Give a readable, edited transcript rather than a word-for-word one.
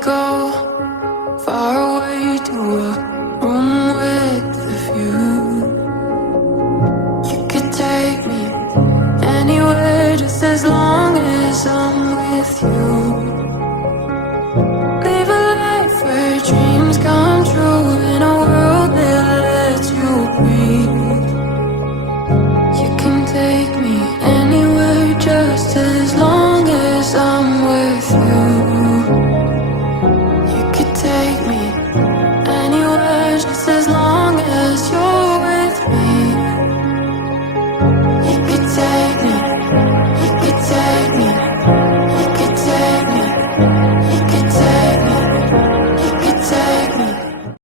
go far away to a room with a view. You could take me anywhere just as long as I'm with you.